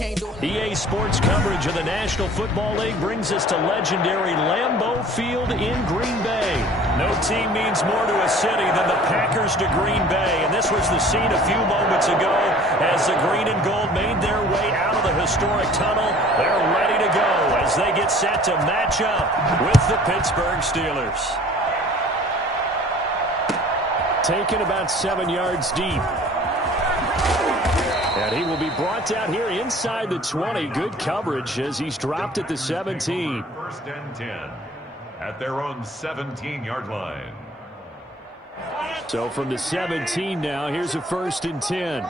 EA Sports coverage of the National Football League brings us to legendary Lambeau Field in Green Bay. No team means more to a city than the Packers to Green Bay, and this was the scene a few moments ago as the green and gold made their way out of the historic tunnel. They're ready to go as they get set to match up with the Pittsburgh Steelers. Taken about 7 yards deep. And he will be brought down here inside the 20. Good coverage as he's dropped at the 17. First and 10 at their own 17-yard line. So from the 17 now, here's a 1st and 10.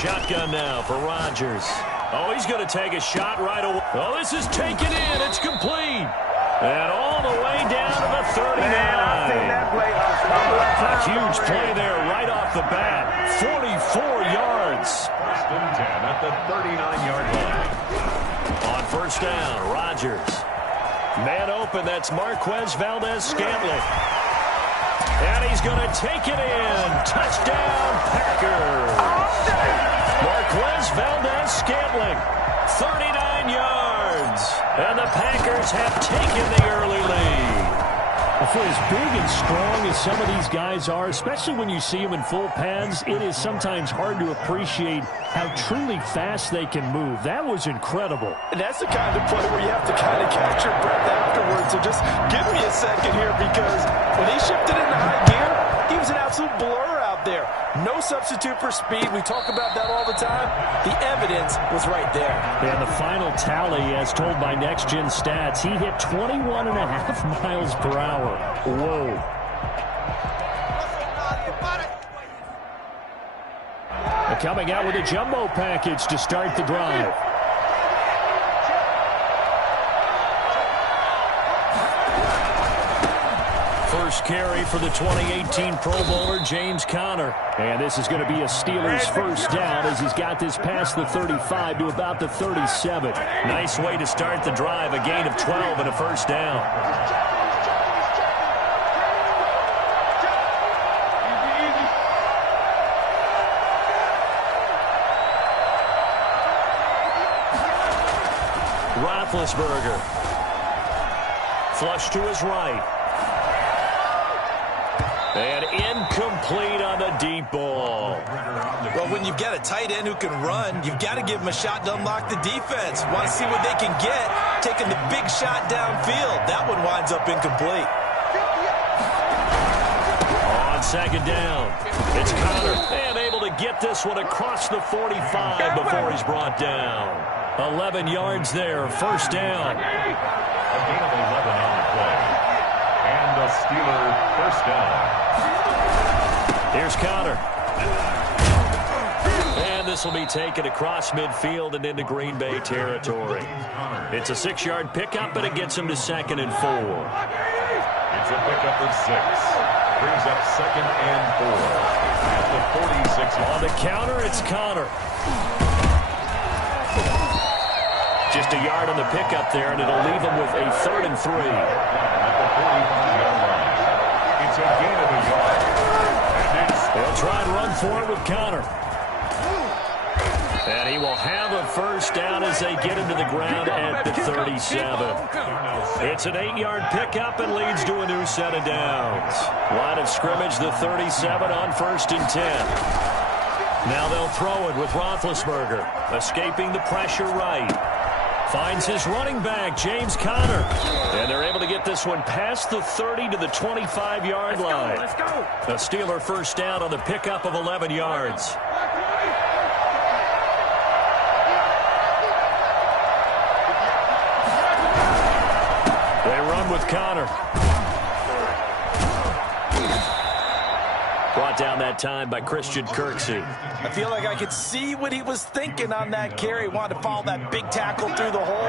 Shotgun now for Rodgers. Oh, he's going to take a shot right away. Oh, this is taken in. It's complete. And all the way down to the 39. A huge play there right off the bat. 44 yards. First and 10 at the 39-yard line. On first down, Rodgers. Man open, that's Marquez Valdez-Scantling. And he's going to take it in. Touchdown, Packers. Marquez Valdez-Scantling, 39 yards. And the Packers have taken the early lead. For as big and strong as some of these guys are, especially when you see them in full pads, it is sometimes hard to appreciate how truly fast they can move. That was incredible. And that's the kind of play where you have to kind of catch your breath afterwards. So just give me a second here, because when he shifted into high gear, he was an absolute blur out there. No substitute for speed. We talk about that all the time. The evidence was right there. And the final tally, as told by Next Gen Stats, he hit 21.5 miles per hour. Whoa. Coming out with a jumbo package to start the drive. First carry for the 2018 Pro Bowler, James Conner. And this is going to be a Steelers first down as he's got this past the 35 to about the 37. Nice way to start the drive, a gain of 12 and a first down. Roethlisberger. Flush to his right. And incomplete on the deep ball. Well, when you've got a tight end who can run, you've got to give him a shot to unlock the defense. Want to see what they can get, taking the big shot downfield. That one winds up incomplete. On second down, it's Conner. And able to get this one across the 45 before he's brought down. 11 yards there, first down. A gain of 11 on the play. And the Steeler first down. Here's Conner. And this will be taken across midfield and into Green Bay territory. It's a 6-yard pickup, and it gets him to 2nd and 4. It's a pickup of 6. Brings up 2nd and 4 at the 46. On the counter, it's Conner. Just a yard on the pickup there, and it'll leave him with a 3rd and 3. At the 45-yard line. It's a gain of a yard. They'll try and run for it with Conner. And he will have a first down as they get him to the ground at the 37. It's an 8-yard pickup and leads to a new set of downs. Line of scrimmage, the 37 on 1st and 10. Now they'll throw it with Roethlisberger, escaping the pressure right. Finds his running back, James Conner. And they're able to get this one past the 30 to the 25-yard line. Let's go. A Steeler first down on the pickup of 11 yards. They run with Conner. Brought down that time by Christian Kirksey. I feel like I could see what he was thinking on that carry. Wanted to follow that big tackle through the hole.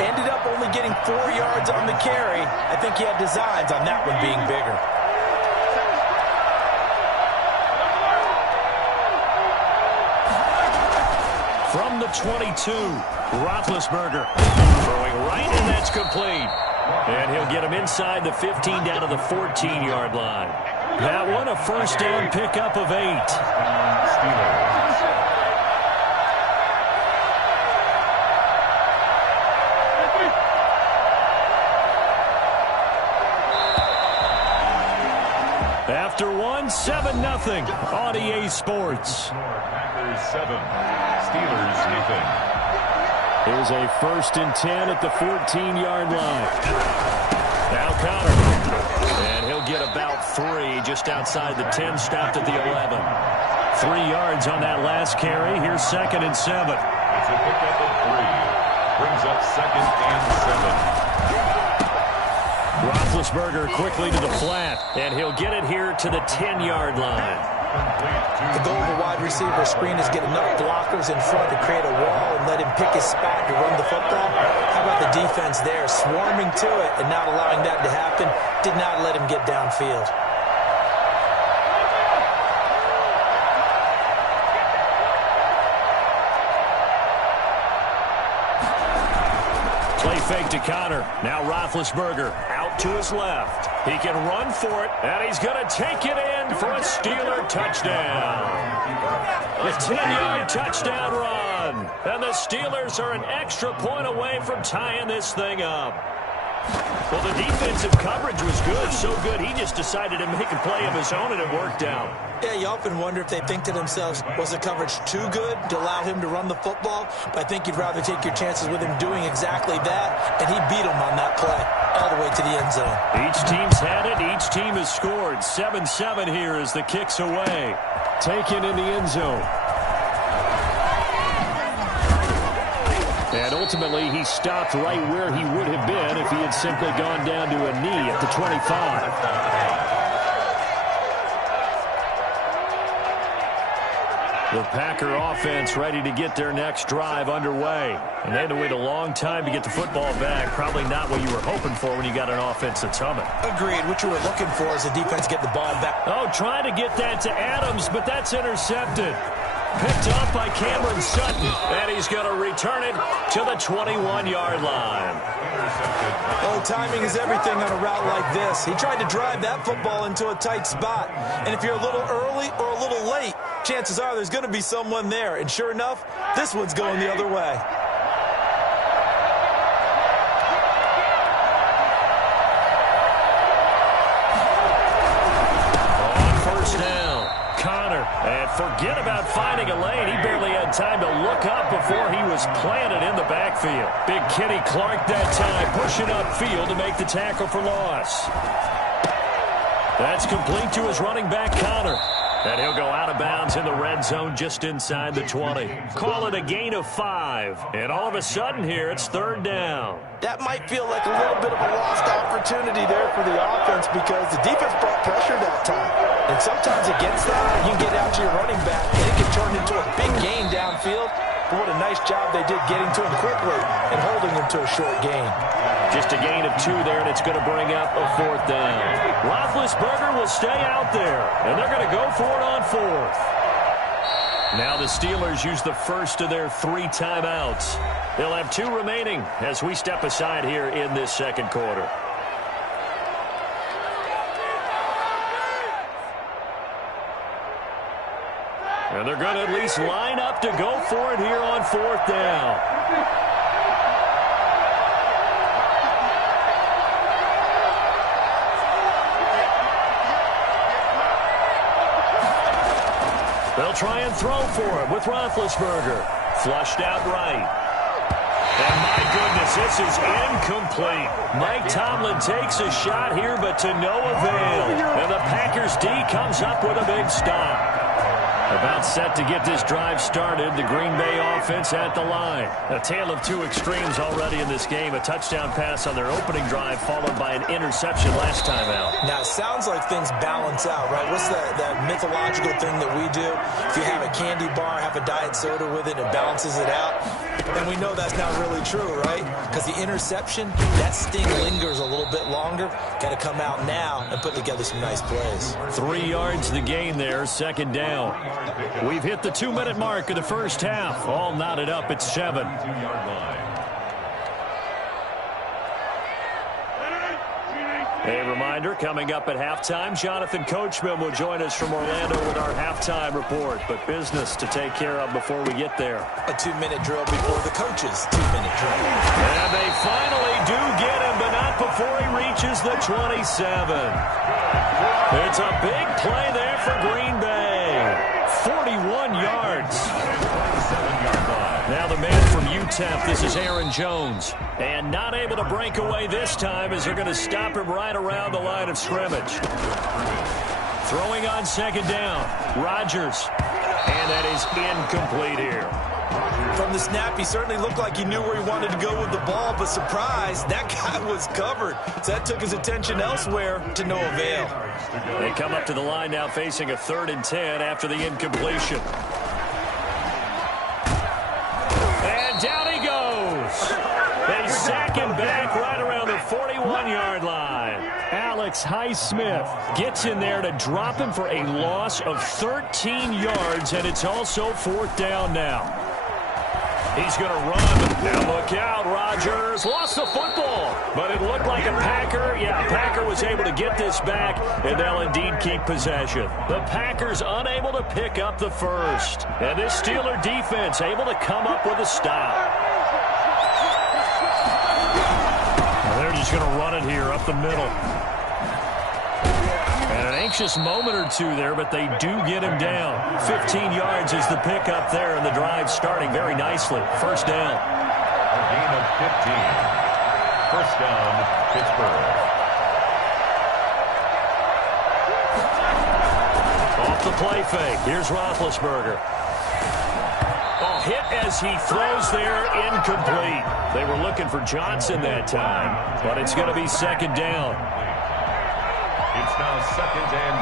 Ended up only getting 4 yards on the carry. I think he had designs on that one being bigger. From the 22, Roethlisberger throwing right, and that's complete. And he'll get him inside the 15 down to the 14-yard line. That one a first down pickup of 8. 1-0 on EA Sports. Packers 7, Steelers nothing. Here's a 1st and 10 at the 14-yard line. Now Conner. And he'll get about 3 just outside the 10, stopped at the 11. 3 yards on that last carry. Here's 2nd and 7. It's a pickup of 3. Brings up 2nd and 7. Roethlisberger quickly to the flat, and he'll get it here to the 10-yard line. The goal of a wide receiver screen is get enough blockers in front to create a wall and let him pick his spot to run the football. How about the defense there, swarming to it and not allowing that to happen? Did not let him get downfield. Play fake to Conner. Now Roethlisberger out to his left. He can run for it, and he's going to take it in for a Steeler touchdown. A 10-yard touchdown run. And the Steelers are an extra point away from tying this thing up. Well, the defensive coverage was good, so good he just decided to make a play of his own, and it worked out. Yeah, you often wonder if they think to themselves, was the coverage too good to allow him to run the football? But I think you'd rather take your chances with him doing exactly that, and he beat him on that play all the way to the end zone. Each team's had it. Each team has scored. 7-7 here as the kick's away. Taken in the end zone. And ultimately, he stopped right where he would have been if he had simply gone down to a knee at the 25. The Packer offense ready to get their next drive underway. And they had to wait a long time to get the football back. Probably not what you were hoping for when you got an offense that's humming. Agreed. What you were looking for is the defense get the ball back. Oh, trying to get that to Adams, but that's intercepted. Picked up by Cameron Sutton, and he's going to return it to the 21-yard line. Oh, timing is everything on a route like this. He tried to drive that football into a tight spot. And if you're a little early or a little late, chances are there's going to be someone there. And sure enough, this one's going the other way. And forget about finding a lane. He barely had time to look up before he was planted in the backfield. Big Kenny Clark that time, pushing upfield to make the tackle for loss. That's complete to his running back, Conner. And he'll go out of bounds in the red zone just inside the 20. Call it a gain of 5. And all of a sudden here, it's 3rd down. That might feel like a little bit of a lost opportunity there for the offense because the defense brought pressure that time. And sometimes against that, you can get out to your running back, and it can turn into a big gain downfield. But what a nice job they did getting to him quickly and holding him to a short gain. Just a gain of 2 there, and it's going to bring up a 4th down. Roethlisberger will stay out there, and they're going to go for it on 4th. Now the Steelers use the first of their 3 timeouts. They'll have 2 remaining as we step aside here in this second quarter. And they're going to at least line up to go for it here on 4th down. They'll try and throw for it with Roethlisberger. Flushed out right. And my goodness, this is incomplete. Mike Tomlin takes a shot here, but to no avail. And the Packers D comes up with a big stop. About set to get this drive started, the Green Bay offense at the line. A tale of 2 extremes already in this game. A touchdown pass on their opening drive, followed by an interception last time out. Now, it sounds like things balance out, right? What's that mythological thing that we do? If you have a candy bar, have a diet soda with it, it balances it out. And we know that's not really true, right? Because the interception, that sting lingers a little bit longer. Got to come out now and put together some nice plays. 3 yards the gain there, 2nd down. We've hit the 2-minute mark of the first half. All knotted up at 7. A reminder, coming up at halftime, Jonathan Coachman will join us from Orlando with our halftime report. But business to take care of before we get there. A 2-minute drill before the coach's 2-minute drill. And they finally do get him, but not before he reaches the 27. It's a big play there for Green Bay. 41 yards. Now the man from UTEP, this is Aaron Jones. And not able to break away this time as they're going to stop him right around the line of scrimmage. Throwing on second down, Rodgers. And that is incomplete here. From the snap, he certainly looked like he knew where he wanted to go with the ball, but surprise, that guy was covered. So that took his attention elsewhere to no avail. They come up to the line now facing a 3rd and 10 after the incompletion. And down he goes. They sack him back right around the 41-yard line. Alex Highsmith gets in there to drop him for a loss of 13 yards, and it's also 4th down now. He's going to run. Now look out, Rodgers lost the football, but it looked like a Packer. Yeah, Packer was able to get this back, and they'll indeed keep possession. The Packers unable to pick up the first, and this Steeler defense able to come up with a stop. Well, they're just going to run it here up the middle. And an anxious moment or two there, but they do get him down. 15 yards is the pickup there, and the drive starting very nicely. First down. A gain of 15. First down, Pittsburgh. Off the play fake. Here's Roethlisberger. Oh, hit as he throws there, incomplete. They were looking for Johnson that time, but it's going to be second down. It's now 2nd and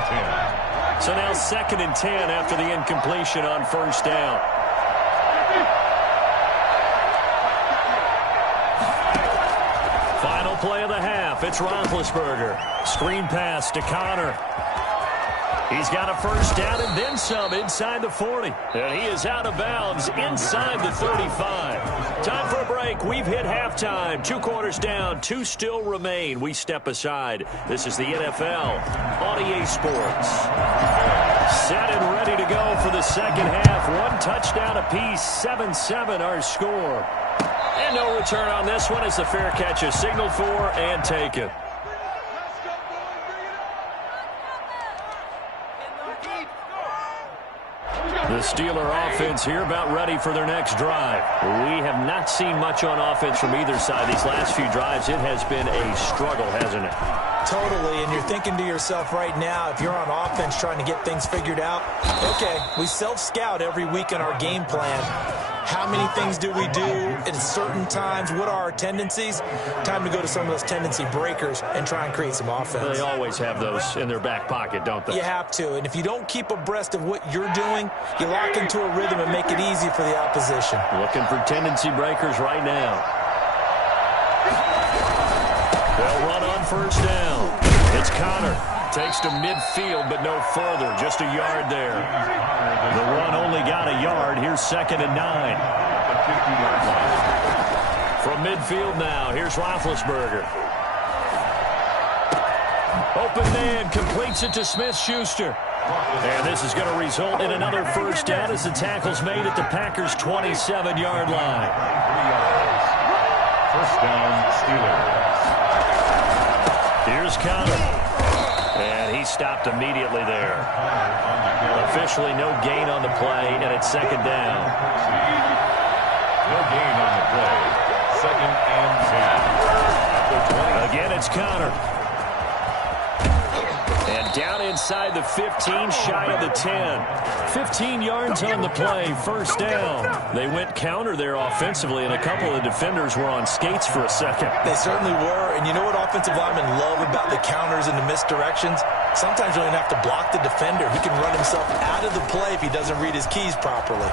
10. So now 2nd and 10 after the incompletion on first down. Final play of the half. It's Roethlisberger. Screen pass to Connor. He's got a first down and then some inside the 40. And he is out of bounds inside the 35. Time for a break. We've hit halftime. 2 quarters down. 2 still remain. We step aside. This is the NFL on EA Sports. Set and ready to go for the second half. 1 touchdown apiece. 7-7 our score. And no return on this one as the fair catch is signaled for and taken. The Steeler offense here about ready for their next drive. We have not seen much on offense from either side these last few drives. It has been a struggle, hasn't it? Totally, and you're thinking to yourself right now, if you're on offense trying to get things figured out, okay, we self-scout every week in our game plan. How many things do we do at certain times? What are our tendencies? Time to go to some of those tendency breakers and try and create some offense. They always have those in their back pocket, don't they? You have to, and if you don't keep abreast of what you're doing, you lock into a rhythm and make it easy for the opposition. Looking for tendency breakers right now. They'll run on first down. It's Connor. Takes to midfield, but no further. Just a yard there. The run only got a yard. Here's 2nd and 9. From midfield now, here's Roethlisberger. Open man, completes it to Smith-Schuster. And this is going to result in another first down as the tackle's made at the Packers' 27-yard line. First down, Steelers. Here's Connor. And he stopped immediately there. Officially no gain on the play, and it's 2nd down. No gain on the play. 2nd and 10. Again, it's Connor. And down inside the 15, shy of the 10. 15 yards on the play, first down. They went counter there offensively, and a couple of defenders were on skates for a second. They certainly were, and you know what offensive linemen love about the counters and the misdirections? Sometimes you don't even have to block the defender. He can run himself out of the play if he doesn't read his keys properly.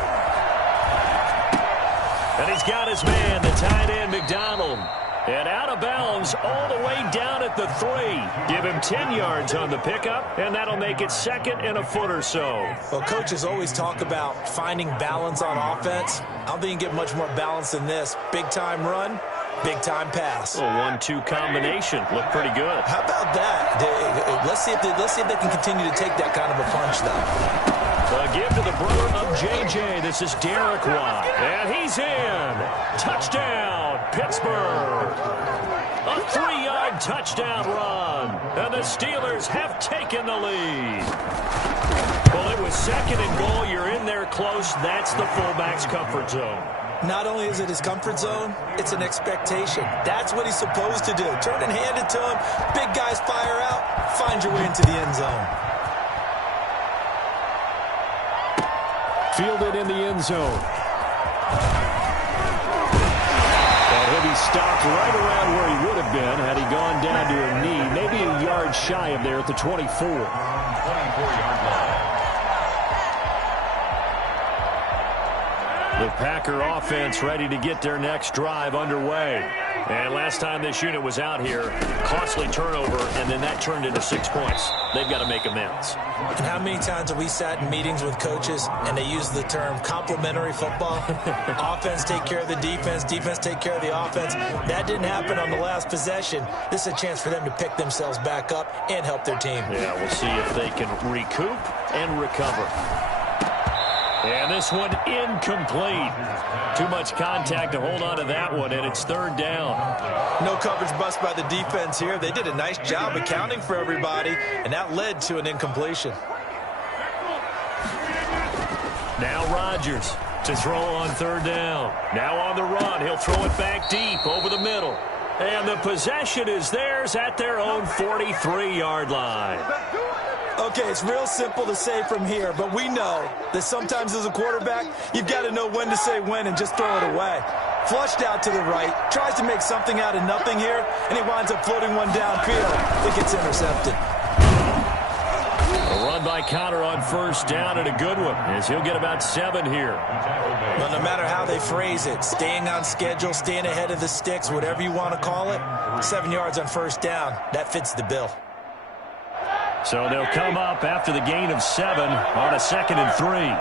And he's got his man, the tight end, McDonald. And out of bounds all the way down at the 3. Give him 10 yards on the pickup, and that'll make it 2nd and a foot or so. Well, coaches always talk about finding balance on offense. I don't think you can get much more balance than this. Big-time run, Big-time pass. A 1-2 combination. Looked pretty good. How about that? Let's see if they can continue to take that kind of a punch, though. A give to the brother of J.J. This is Derek Watt. And he's in. Touchdown, Pittsburgh. A 3-yard touchdown run. And the Steelers have taken the lead. Well, it was 2nd and goal. You're in there close. That's the fullback's comfort zone. Not only is it his comfort zone, it's an expectation. That's what he's supposed to do. Turn and hand it to him. Big guys fire out. Find your way into the end zone. Fielded in the end zone. And he'll be stopped right around where he would have been had he gone down to a knee. Maybe a yard shy of there at the 24. 24-yard line. The Packer offense ready to get their next drive underway. And last time this unit was out here, costly turnover, and then that turned into 6 points. They've got to make amends. And how many times have we sat in meetings with coaches and they use the term complementary football? Offense take care of the defense, defense take care of the offense. That didn't happen on the last possession. This is a chance for them to pick themselves back up and help their team. Yeah, we'll see if they can recoup and recover. And this one incomplete. Too much contact to hold on to that one, and it's 3rd down. No coverage bust by the defense here. They did a nice job accounting for everybody, and that led to an incompletion. Now Rodgers to throw on 3rd down. Now on the run. He'll throw it back deep over the middle. And the possession is theirs at their own 43-yard line. Okay, it's real simple to say from here, but we know that sometimes as a quarterback, you've got to know when to say when and just throw it away. Flushed out to the right, tries to make something out of nothing here, and he winds up floating one downfield. It gets intercepted. A run by Conner on 1st down, and a good one, as he'll get about 7 here. But no matter how they phrase it, staying on schedule, staying ahead of the sticks, whatever you want to call it, 7 yards on 1st down, that fits the bill. So they'll come up after the gain of 7 on a 2nd and 3.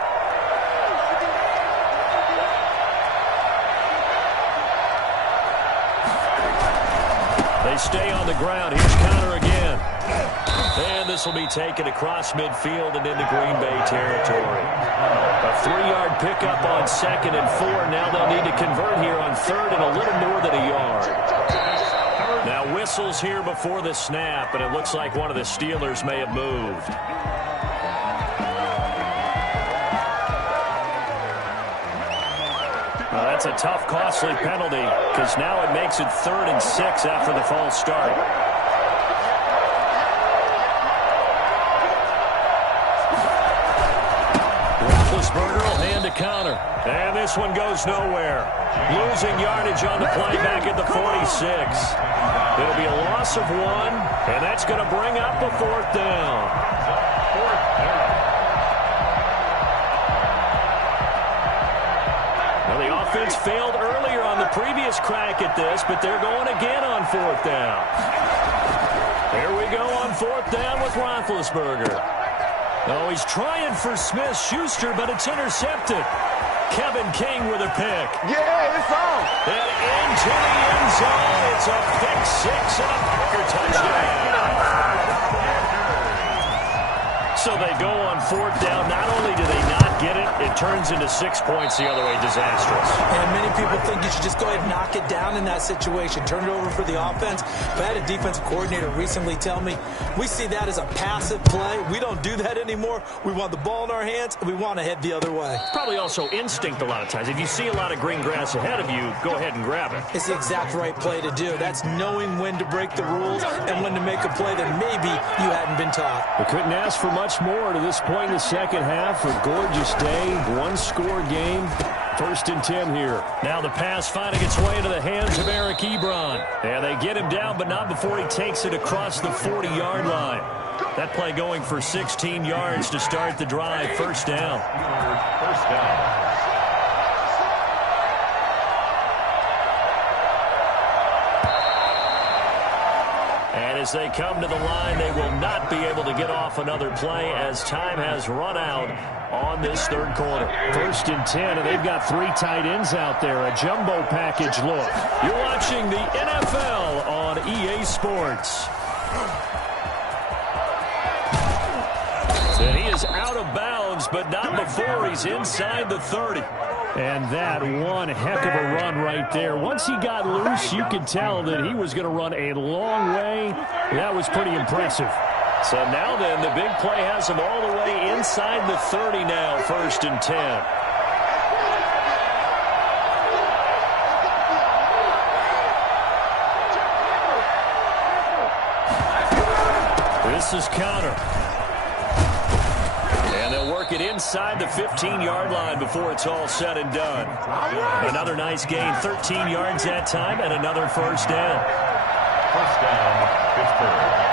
They stay on the ground. Here's Conner again. And this will be taken across midfield and into Green Bay territory. A 3-yard pickup on 2nd and 4. Now they'll need to convert here on 3rd and a little more than a yard. Now whistles here before the snap, and it looks like one of the Steelers may have moved. Well, that's a tough, costly penalty, because now it makes it 3rd and 6 after the false start. Roethlisberger will hand to Conner. And this one goes nowhere. Losing yardage on the play back at the 46. It'll be a loss of 1, and that's going to bring up a 4th down. Well, the offense failed earlier on the previous crack at this, but they're going again on 4th down. Here we go on 4th down with Roethlisberger. Oh, he's trying for Smith-Schuster, but it's intercepted. Kevin King with a pick. Yeah, it's on. And into the end zone. It's a pick 6 and a Packer touchdown. So they go on 4th down. Not only do they not get it, it turns into 6 points the other way. Disastrous. And many people think you should just go ahead and knock it down in that situation. Turn it over for the offense. But I had a defensive coordinator recently tell me, we see that as a passive play. We don't do that anymore. We want the ball in our hands, and we want to head the other way. It's probably also instinct a lot of times. If you see a lot of green grass ahead of you, go ahead and grab it. It's the exact right play to do. That's knowing when to break the rules and when to make a play that maybe you hadn't been taught. We couldn't ask for much more to this point in the second half. A gorgeous day, 1-score game. 1st and 10 here. Now the pass finding its way into the hands of Eric Ebron. And they get him down, but not before he takes it across the 40-yard line. That play going for 16 yards to start the drive. 1st down. 1st down. as they come to the line, they will not be able to get off another play as time has run out on this third quarter. 1st and 10, and they've got 3 tight ends out there. A jumbo package look. You're watching the NFL on EA Sports. And he is out of bounds, but not before he's inside the 30. And that one heck of a run right there. Once he got loose, you could tell that he was going to run a long way. That was pretty impressive. So now then, the big play has him all the way inside the 30 now, 1st and 10. This is counter. And they'll work it inside the 15-yard line before it's all said and done. Another nice gain, 13 yards that time, and another 1st down. 1st down, Pittsburgh.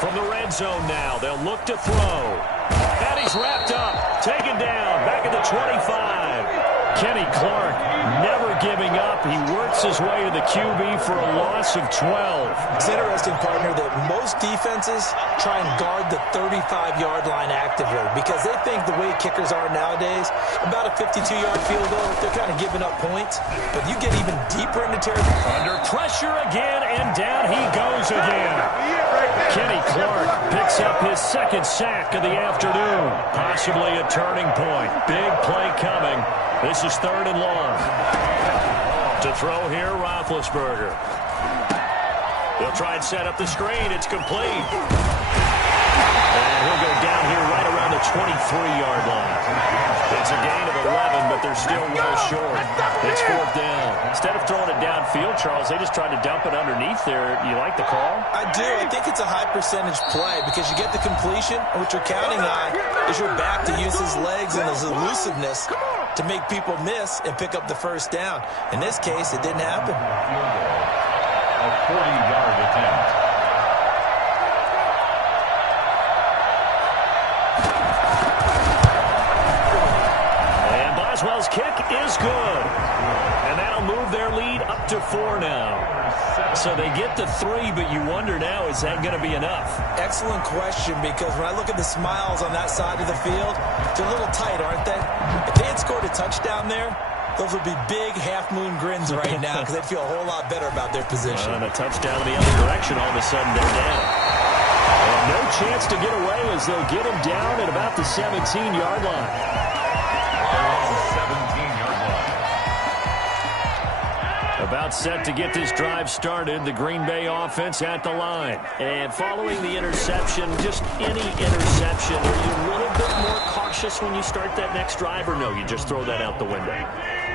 From the red zone now, they'll look to throw. And he's wrapped up, taken down, back at the 25. Kenny Clark never giving up. He works his way to the QB for a loss of 12. It's interesting, partner, that most defenses try and guard the 35-yard line actively because they think the way kickers are nowadays, about a 52-yard field goal, they're kind of giving up points. But you get even deeper into territory. Under pressure again, and down he goes again. Kenny Clark picks up his 2nd sack of the afternoon. Possibly a turning point. Big play coming. This is 3rd and long. To throw here, Roethlisberger. They'll try and set up the screen. It's complete. And he'll go down here right around the 23-yard line. It's a gain of 11, but they're still well short. It's 4th down. Instead of throwing it downfield, Charles, they just tried to dump it underneath there. You like the call? I do. I think it's a high-percentage play because you get the completion, and what you're counting on is your back to use his legs and his elusiveness to make people miss and pick up the 1st down. In this case, it didn't happen. A 40-yard attempt. And Boswell's kick is good. And that'll move their lead up to 4 now. So they get to 3, but you wonder now, is that going to be enough? Excellent question, because when I look at the smiles on that side of the field, they're a little tight, aren't they? If they had scored a touchdown there, those would be big half-moon grins right now because they'd feel a whole lot better about their position. And a touchdown in the other direction, all of a sudden they're down. And no chance to get away as they'll get him down at about the 17-yard line. 17-yard line. About set to get this drive started, the Green Bay offense at the line. And following the interception, just any interception, are you a little bit more cautious when you start that next drive, or no, you just throw that out the window?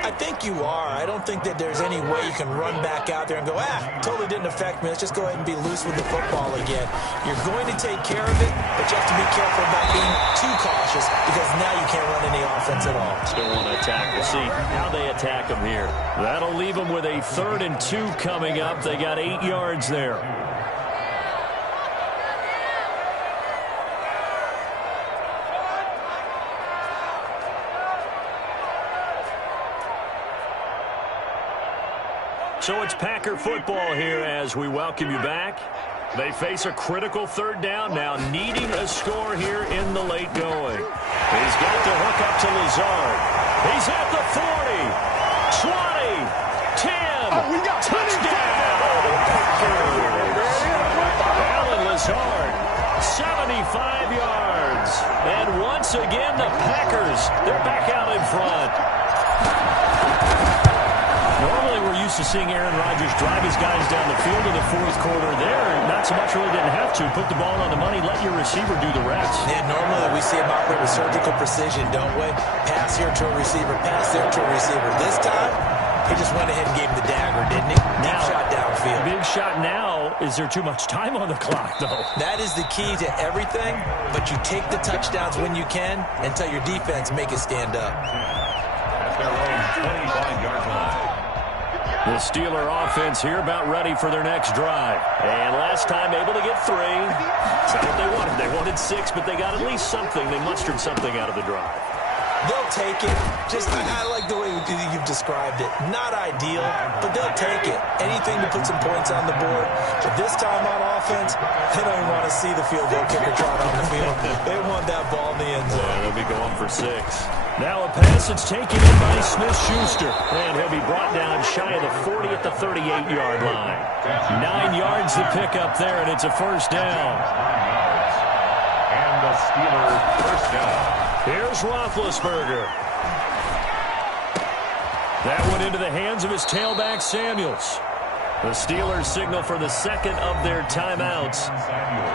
I think you are. I don't think that there's any way you can run back out there and go, totally didn't affect me. Let's just go ahead and be loose with the football again. You're going to take care of it, but you have to be careful about being too cautious because now you can't run any offense at all. Still want to attack. We'll see how they attack them here. That'll leave them with a 3rd and 2 coming up. They got 8 yards there. So it's Packer football here as we welcome you back. They face a critical 3rd down now, needing a score here in the late going. He's got to hook up to Lazard. He's at the 40, 20, 10, touchdown, Packers. Alan Lazard, 75 yards. And once again, the Packers, they're back out in front. Normally we're used to seeing Aaron Rodgers drive his guys down the field in the 4th quarter there. Not so much really didn't have to. Put the ball on the money, let your receiver do the rest. Yeah, normally we see him operate with surgical precision, don't we? Pass here to a receiver, pass there to a receiver. This time, he just went ahead and gave him the dagger, didn't he? Deep shot downfield. Big shot now. Is there too much time on the clock, though? That is the key to everything, but you take the touchdowns when you can and tell your defense make it stand up. At their own 25-yard line. The Steeler offense here about ready for their next drive. And last time able to get 3. That's not what they wanted. They wanted 6, but they got at least something. They mustered something out of the drive. They'll take it. I like the way you've described it. Not ideal, but they'll take it. Anything to put some points on the board. But this time on offense, they don't even want to see the field goal kicker trot on the field. They want that ball in the end zone. Yeah, they'll be going for 6. Now a pass that's taken in by Smith-Schuster. And he'll be brought down shy of the 40 at the 38-yard line. 9 yards to pick up there, and it's a first down. And the Steelers first down. Here's Roethlisberger. That went into the hands of his tailback, Samuels. The Steelers signal for the second of their timeouts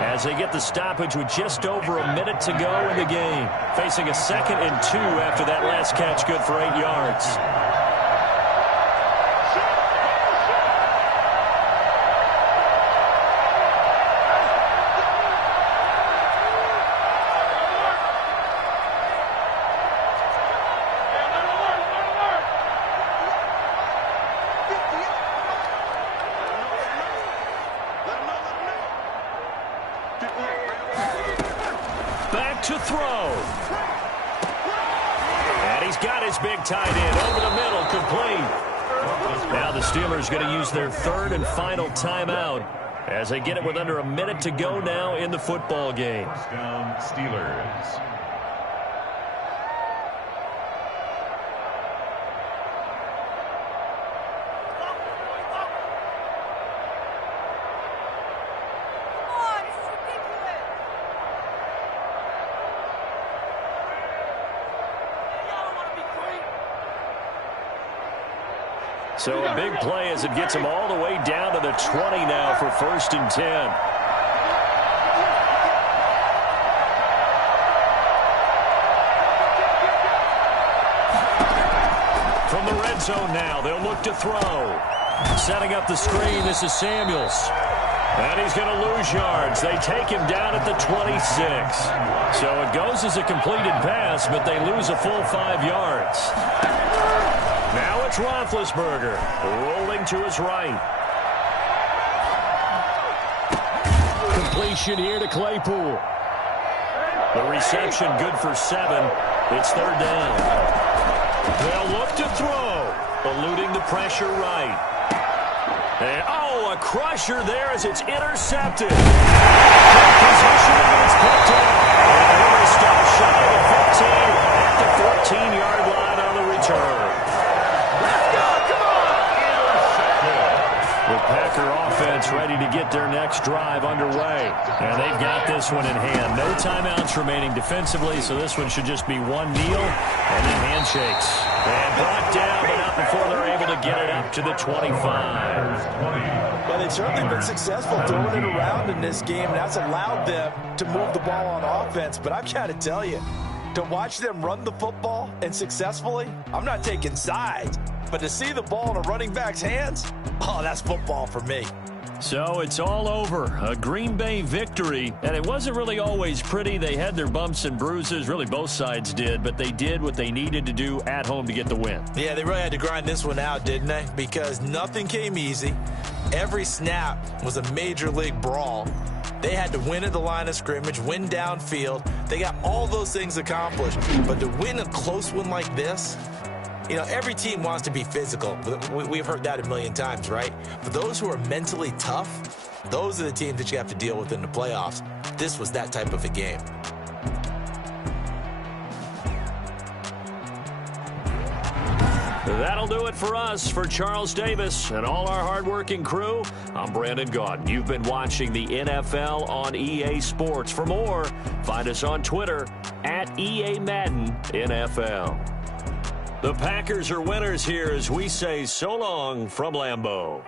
as they get the stoppage with just over a minute to go in the game. Facing a 2nd and 2 after that last catch, good for 8 yards. Back to throw. And he's got his big tight end over the middle, complete. Now the Steelers going to use their 3rd and final timeout as they get it with under a minute to go now in the football game. First down, Steelers. So a big play as it gets them all the way down to the 20 now for 1st and 10. From the red zone now, they'll look to throw. Setting up the screen, this is Samuels. And he's going to lose yards. They take him down at the 26. So it goes as a completed pass, but they lose a full 5 yards. Now it's Roethlisberger rolling to his right. Completion here to Claypool. The reception good for 7. It's 3rd down. They'll look to throw. Eluding the pressure right. And, a crusher there as it's intercepted. Position and it's picked up. And they stop shy of the 15 at the 14-yard line on the return. The Packer offense ready to get their next drive underway. And they've got this one in hand. No timeouts remaining defensively, so this one should just be one kneel and then handshakes. And brought down, but not before they're able to get it up to the 25. Well, they've certainly been successful throwing it around in this game, and that's allowed them to move the ball on offense. But I've got to tell you, to watch them run the football and successfully, I'm not taking sides. But to see the ball in a running back's hands, that's football for me. So it's all over. A Green Bay victory. And it wasn't really always pretty. They had their bumps and bruises. Really, both sides did. But they did what they needed to do at home to get the win. Yeah, they really had to grind this one out, didn't they? Because nothing came easy. Every snap was a major league brawl. They had to win at the line of scrimmage, win downfield. They got all those things accomplished. But to win a close one like this, every team wants to be physical. We've heard that a million times, right? But those who are mentally tough, those are the teams that you have to deal with in the playoffs. This was that type of a game. That'll do it for us. For Charles Davis and all our hardworking crew, I'm Brandon Gaudin. You've been watching the NFL on EA Sports. For more, find us on Twitter at EA Madden NFL. The Packers are winners here as we say so long from Lambeau.